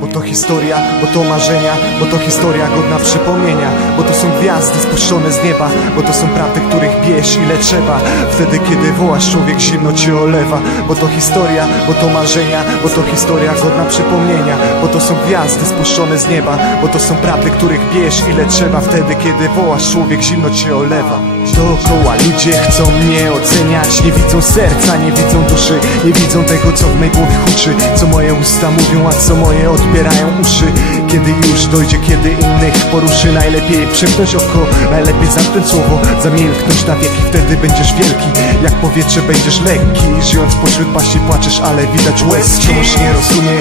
Bo to historia, bo to marzenia, bo to historia godna przypomnienia. Bo to są gwiazdy spuszczone z nieba Bo to są prawdy, których bierz ile trzeba. Wtedy kiedy wołasz człowiek zimno cię olewa. Bo to historia, bo to marzenia Bo to historia godna przypomnienia. Bo to są gwiazdy spuszczone z nieba Bo to są prawdy, których bierz ile trzeba. Wtedy kiedy wołasz człowiek zimno cię olewa Dookoła ludzie chcą mnie oceniać. Nie widzą serca, nie widzą duszy. Nie widzą tego co w mej głowie huczy. Co moje usta mówią, a co moje odbierają uszy. Kiedy już dojdzie, kiedy innych poruszy Najlepiej przymknąć oko, najlepiej zamknąć słowo Zamilknąć na wieki, wtedy będziesz wielki. Jak powietrze będziesz lekki. Żyjąc pośród paści płaczesz, ale widać łez. Wciąż nie rozumie,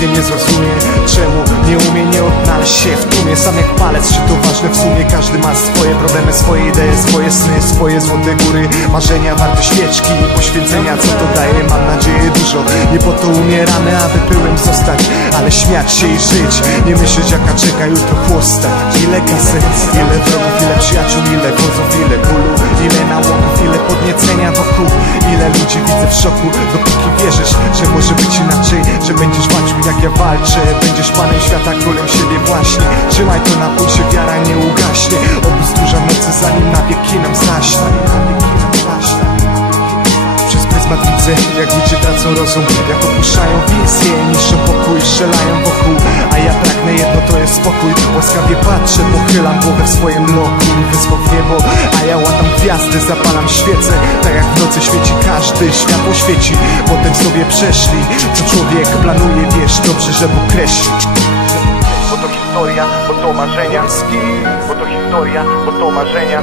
nigdy nie zrozumie Czemu nie umie, nie odnaleźć się w tłumie. Sam jak palec, czy to ważne w sumie? Każdy ma swoje problemy, swoje idee, swoje sny Swoje złote góry, marzenia warte świeczki i poświęcenia Co to daje, mam nadzieję dużo Nie po to umieramy, aby pyłem zostać Ale śmiać się i żyć. Nie myśleć jaka czeka jutro chłosta. Ile kasy, ile wrogów, ile Ile podniecenia wokół. Ile ludzi widzę w szoku Dopóki wierzysz, że może być inaczej Że będziesz walczył jak ja walczę. Będziesz panem świata, królem siebie właśnie. Trzymaj to na pulsie, wiara nie ugaśnie. Obóz duża nocy zanim Na wieki nam zaśnie przez pryzmat widzę, jak ludzie tracą rozum Jak opuszczają wizję, niszczą pokój Strzelają wokół, a ja pragnę jedno to jest spokój. Łaskawie patrzę, pochylam głowę w swoim loku Wysoko w niebo, a ja łatam gwiazdy Zapalam świecę, tak jak w nocy świeci każdy Światło świeci, potem sobie przeszli. Co człowiek planuje, wiesz dobrze, że Bóg kreśli. Bo to historia, bo to marzenia. Bo to historia, bo to marzenia